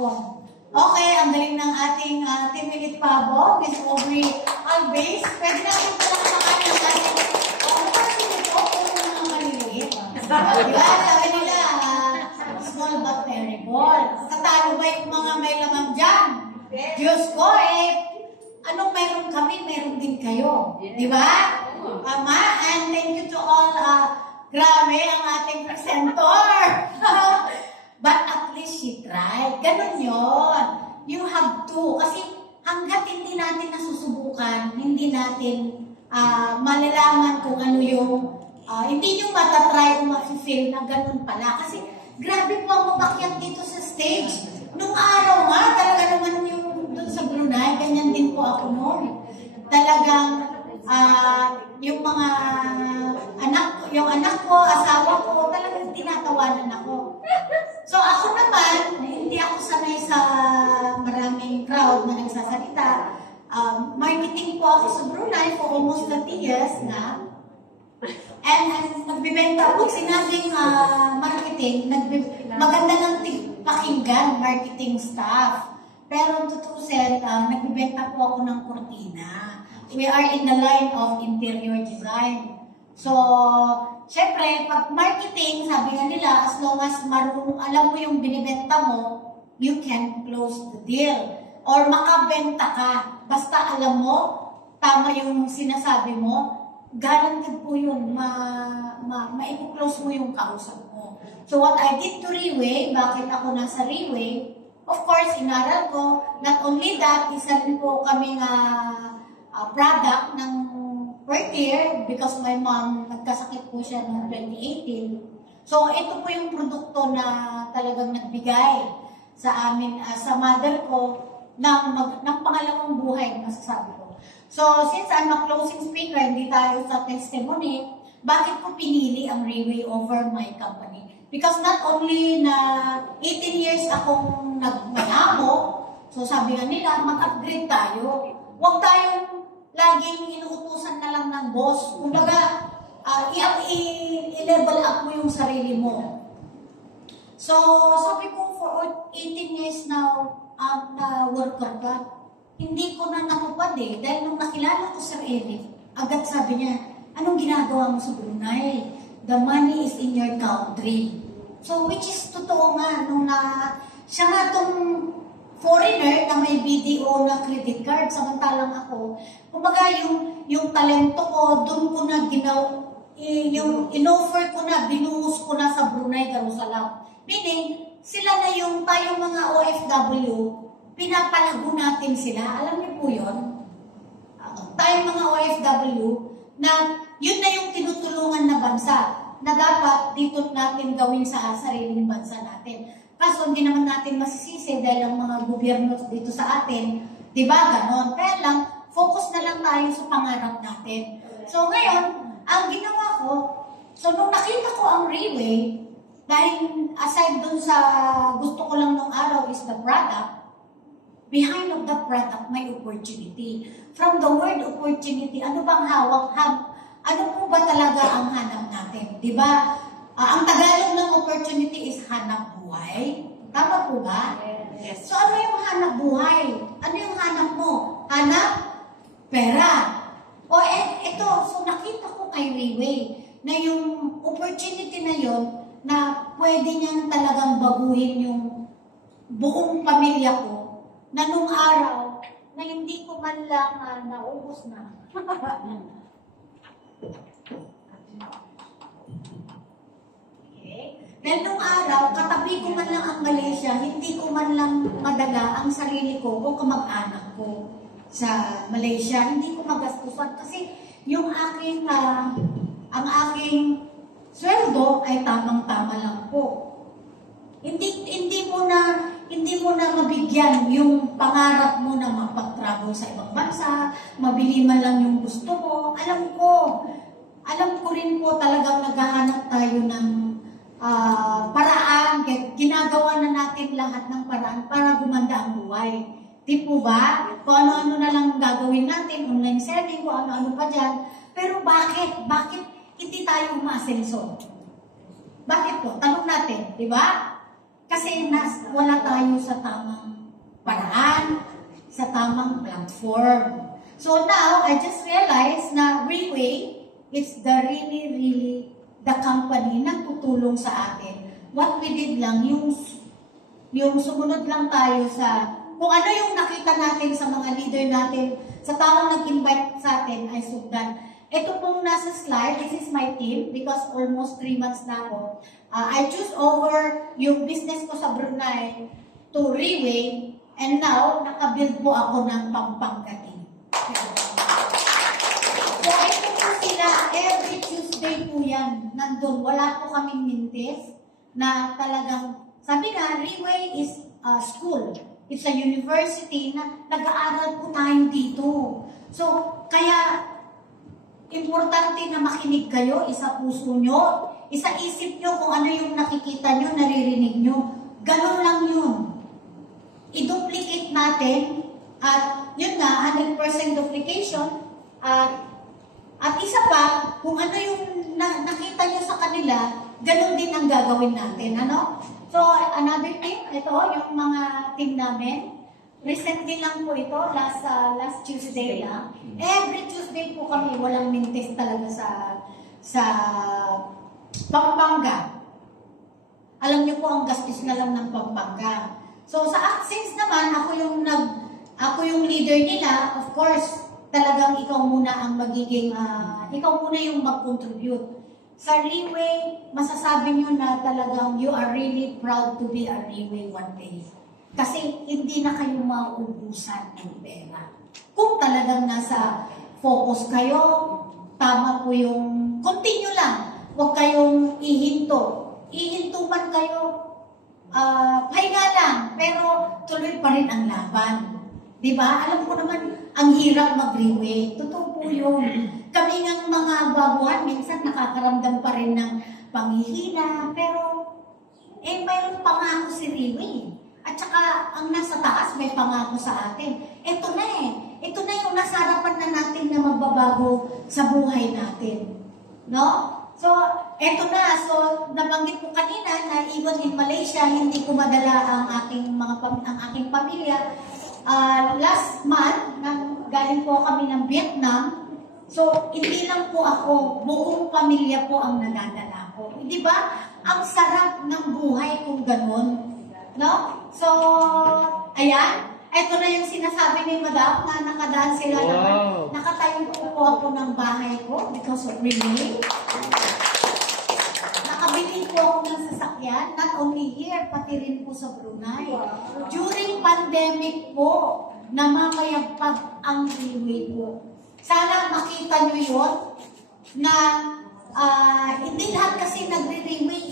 Ako. Okay, ang galing ng ating Team Elite Pabo, Miss Aubrey Alves. Pwede natin palakpakan ng ating kasi nito, puro mga maliliit. Diba? Sabi nila, small but terrible. Tatalo ba yung mga may lamang dyan? Diyos ko, anong meron kami, meron din kayo. Diba? Tama? And thank you to all, grabe ang ating presenter. But at least she tried. Ganun yun. You have to. Kasi hanggat hindi natin nasusubukan, hindi natin malalaman kung ano yung, hindi nyo matatry o ma-feel na ganun pala. Kasi grabe po ang umakyat dito sa stage. Nung araw nga, talaga naman yung doon sa Brunei, ganyan din po ako noon. Talagang, yung mga yung anak ko, asawa ko, talagang tinatawanan ako. So ako naman, hindi ako sanay sa maraming crowd na nagsasalita. Marketing po ako sa Brunei for almost 30 years na. And nagbibenta po, sinabing marketing, maganda ng pakinggan, marketing staff. Pero tutusin, nagbibenta po ako ng kurtina. We are in the line of interior design. So, syempre, pag marketing, sabi nga nila, as long as alam mo yung binibenta mo, you can close the deal. Or makabenta ka. Basta alam mo, tama yung sinasabi mo, guaranteed po yun, ma-close mo yung kausap mo. So, what I did to Riway, bakit ako nasa Riway, of course, inaral ko, not only that, isa rin po kaming product ng per year because my mom nagkasakit po siya noong 2018. So, ito po yung produkto na talagang nagbigay sa amin, sa mother ko, ng pangalawang buhay, masasabi ko. So, since I'm a closing speaker, hindi tayo sa testimony, bakit ko pinili ang Riway over my company? Because not only na 18 years akong nagmayamo, so sabi nga nila, mag-upgrade tayo. Huwag tayong laging inuutusan na lang ng boss. Kumbaga, i-level up mo yung sarili mo. So, sabi ko, for 18 years now, na worker ka, hindi ko na natupad Dahil nung nakilala ko Sir Eric, agad sabi niya, anong ginagawa mo sa Brunei? The money is in your country. So, which is totoo nga, siya nga itong foreigner na may BDO na credit card, samantalang ako, kumbaga yung talento ko, doon ko na yung in-offer ko na, binuhos ko na sa Brunei, Darussalam. Meaning, sila na yung tayong mga OFW, pinapalago natin sila. Alam niyo po yun? Tayong mga OFW, na yun na yung tinutulungan na bansa, na dapat dito natin gawin sa sariling bansa natin. Kaso hindi naman natin masisisi dahil ang mga gobyerno dito sa atin, di ba, ganon. Kaya lang, focus na lang tayo sa pangarap natin. So ngayon, ang ginawa ko, so nung nakita ko ang Riway, dahil aside dun sa gusto ko lang nung araw is the product, behind of the product may opportunity. From the word opportunity, ano bang hawak? Ano po ba talaga ang hanap natin? Di ba? Ang Tagalog ng opportunity is hanap buhay. Tama po ba? Yes. So ano yung hanap buhay? Ano yung hanap mo? Hanap pera. O ito, so nakita ko kay Riway na yung opportunity na yon na pwede niyang talagang baguhin yung buong pamilya ko na nung araw na hindi ko man lang naubos na. Dahil nung araw, katabi ko man lang ang Malaysia, hindi ko man lang madala ang sarili ko o kamag-anak ko sa Malaysia. Hindi ko magastusan kasi yung aking, ang aking sweldo ay tamang-tama lang po. Hindi mo na mabigyan yung pangarap mo na mapag-travel sa ibang bansa, mabili man lang yung gusto mo. Alam ko rin po talagang naghahanap tayo ng paraan, ginagawa na natin lahat ng paraan para gumanda ang buhay. Di po ba? Kung ano-ano na lang gagawin natin, online selling, kung ano-ano pa dyan. Pero bakit? Bakit hindi tayo umaasenso? Bakit po? Tanong natin, di ba? Kasi wala tayo sa tamang paraan, sa tamang platform. So now, I just realized na Reway, it's the really the company na tutulong sa atin. What we did lang, yung sumunod lang tayo sa kung ano yung nakita natin sa mga leader natin, sa taong nag-invite sa atin ay sundan. Ito pong nasa slide, this is my team because almost 3 months na ako. I choose over yung business ko sa Brunei to Reway and now, nakabuild po ako ng Pampanga team. So, ito po sila, every Tuesday po yan, nandun. Wala po kaming mintis na talagang, sabi nga, Reway is a school. It's a university na nag-aaral po tayo dito. So, kaya, importante na makinig kayo, isa puso nyo, isa isip nyo kung ano yung nakikita nyo, naririnig nyo. Ganun lang yun. I-duplicate natin, at yun nga, 100% duplication, at isa pa, kung ano yung nakita nyo sa kanila, ganun din ang gagawin natin, ano? So, another thing, ito, yung mga team namin, recently lang po ito, last Tuesday lang. Every Tuesday po kami, walang mintis talaga sa Pampanga. Alam niyo po, ang gastos na lang ng Pampanga. So, since naman, ako yung leader nila, of course, talagang ikaw muna ang magiging, ikaw muna yung mag-contribute. Sa Reway, masasabi nyo na talagang you are really proud to be a Reway one day. Kasi hindi na kayo mauubusan ng pera. Kung talagang nasa focus kayo, tama po yung continue lang. Huwag kayong ihinto. Ihinto man kayo, pahinga lang, pero tuloy pa rin ang laban. Diba? Alam ko naman, ang hirap mag-Reway. Totoo po yun. Kami ng mga baguhan, minsan nakakaramdam pa rin ng panghihina, pero mayroon pangako si Reway. At saka, ang nasa taas, may pangako sa atin. Ito na Ito na yung nasa harapan na natin na magbabago sa buhay natin. No? So, eto na. So, nabanggit ko kanina na even in Malaysia, hindi ko madala ang aking pamilya. Last month, galing po kami ng Vietnam. So, hindi lang po ako, buong pamilya po ang nadadala ko. Di ba? Ang sarap ng buhay kung ganun. No? So, ayan. Ito na yung sinasabi ni Madam na nakadaan sila. Wow. Nakatayo po ako ng bahay ko because of Reway. Nakabili po ako ng sasakyan, not only here, pati rin po sa Brunei. Wow. During pandemic po, namamayagpag ang Reway po. Sana makita nyo yun na hindi lahat kasi nagre-Reway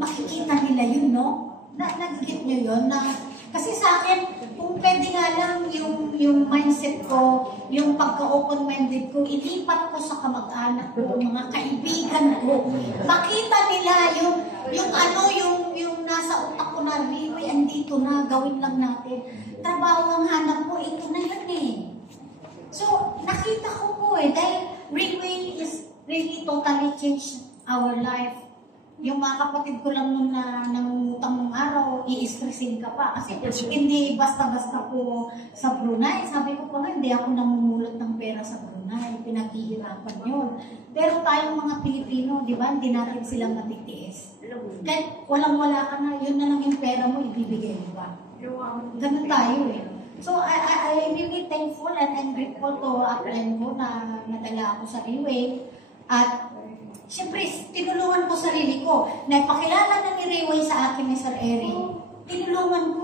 makikita nila yun, no? Nag-get nyo yun na kasi sa akin, kung pwede nga lang yung mindset ko, yung pagka-open-minded ko, ilipat ko sa kamag-anak ko, mga kaibigan ko. Makita nila yung nasa utak ko na, Reway, andito na, gawin lang natin. Trabaho ang hanap ko, ito na yun So, nakita ko po dahil Reway is really totally changed our life. Yung mga kapatid ko lang nung nangungutang ng araw, i-stressin ka pa. Kasi hindi basta-basta po sa Brunei. Sabi ko pa nga, hindi ako namumulot ng pera sa Brunei. Pinaghihirapan yun. Pero tayong mga Pilipino, di ba, hindi natin silang matitiis. Kahit walang-wala ka na, yun na lang yung pera mo, ibibigay mo ba? Ganun tayo So, I really thankful and I'm grateful to upline ko na nadala ako sa Reway. At siyempre, tinulungan ko sarili ko. Naipakilala na ni Reway sa akin ni Sir Eric. Tinulungan ko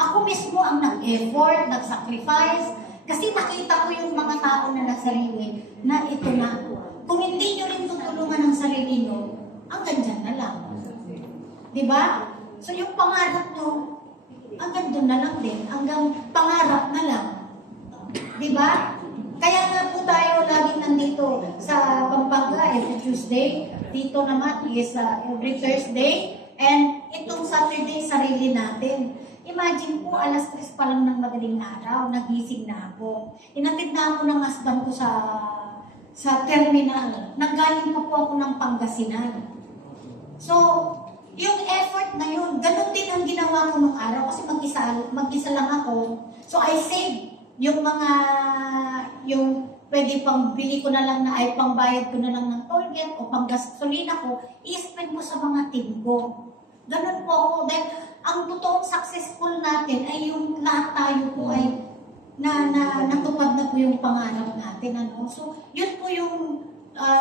Ako mismo ang nag-effort, nag-sacrifice. Kasi nakita ko yung mga tao na nasa Reway na ito na. Kung hindi nyo rin tutulungan ang sarili nyo, hanggang dyan na lang. Diba? So yung pangarap nyo, hanggang doon na lang din. Hanggang pangarap na lang. Diba? Kaya nga po tayo laging nandito sa Pampanga every Tuesday. Dito naman is every Thursday. And itong Saturday, sarili natin. Imagine po, 3:00 pa lang ng madaling araw, nagising na ako. Inatid na ako ng husband ko sa terminal. Nanggaling pa po ako ng Pangasinan. So, yung effort na yun, ganun din ang ginawa ko nung araw kasi mag-isa lang ako. So I save yung mga, yung pwede pang bili ko na lang na ay pangbayad ko na lang ng toll gate o pang gasolina ko, i-spend mo sa mga team ko. Ganun po ako. Dahil ang totoong successful natin ay yung lahat tayo po ay natupad na po yung pangarap natin. Ano? So yun po yung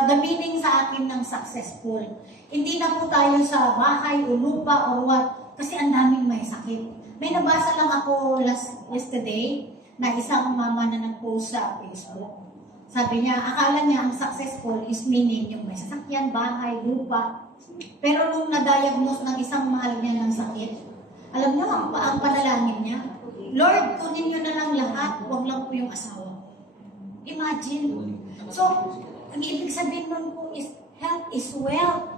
the meaning sa akin ng successful. Hindi na po tayo sa bahay o lupa or what, kasi ang daming may sakit. May nabasa lang ako yesterday na isang mama na nag-post sa Facebook. Sabi niya, akala niya ang successful is meaning yung may sasakyan, bahay, lupa. Pero nung na-diagnose ng isang mahal niya ng sakit, alam niyo, ang panalangin niya, Lord, kunin niyo na lang lahat, huwag lang po yung asawa. Imagine. So, ang ibig sabihin nun po is, health is wealth.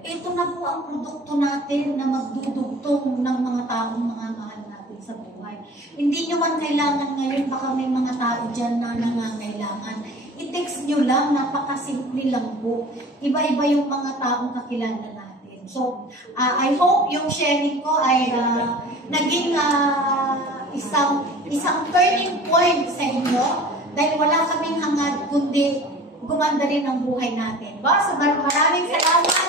Ito na po ang produkto natin na magdudugtong ng mga taong mga mahal natin sa buhay. Hindi nyo man kailangan ngayon, baka may mga tao dyan na nangangailangan. I-text nyo lang, napakasimple lang po. Iba-iba yung mga taong kakilala natin. So, I hope yung sharing ko ay naging isang turning point sa inyo dahil wala kaming hangad kundi gumanda rin ang buhay natin. So, maraming salamat.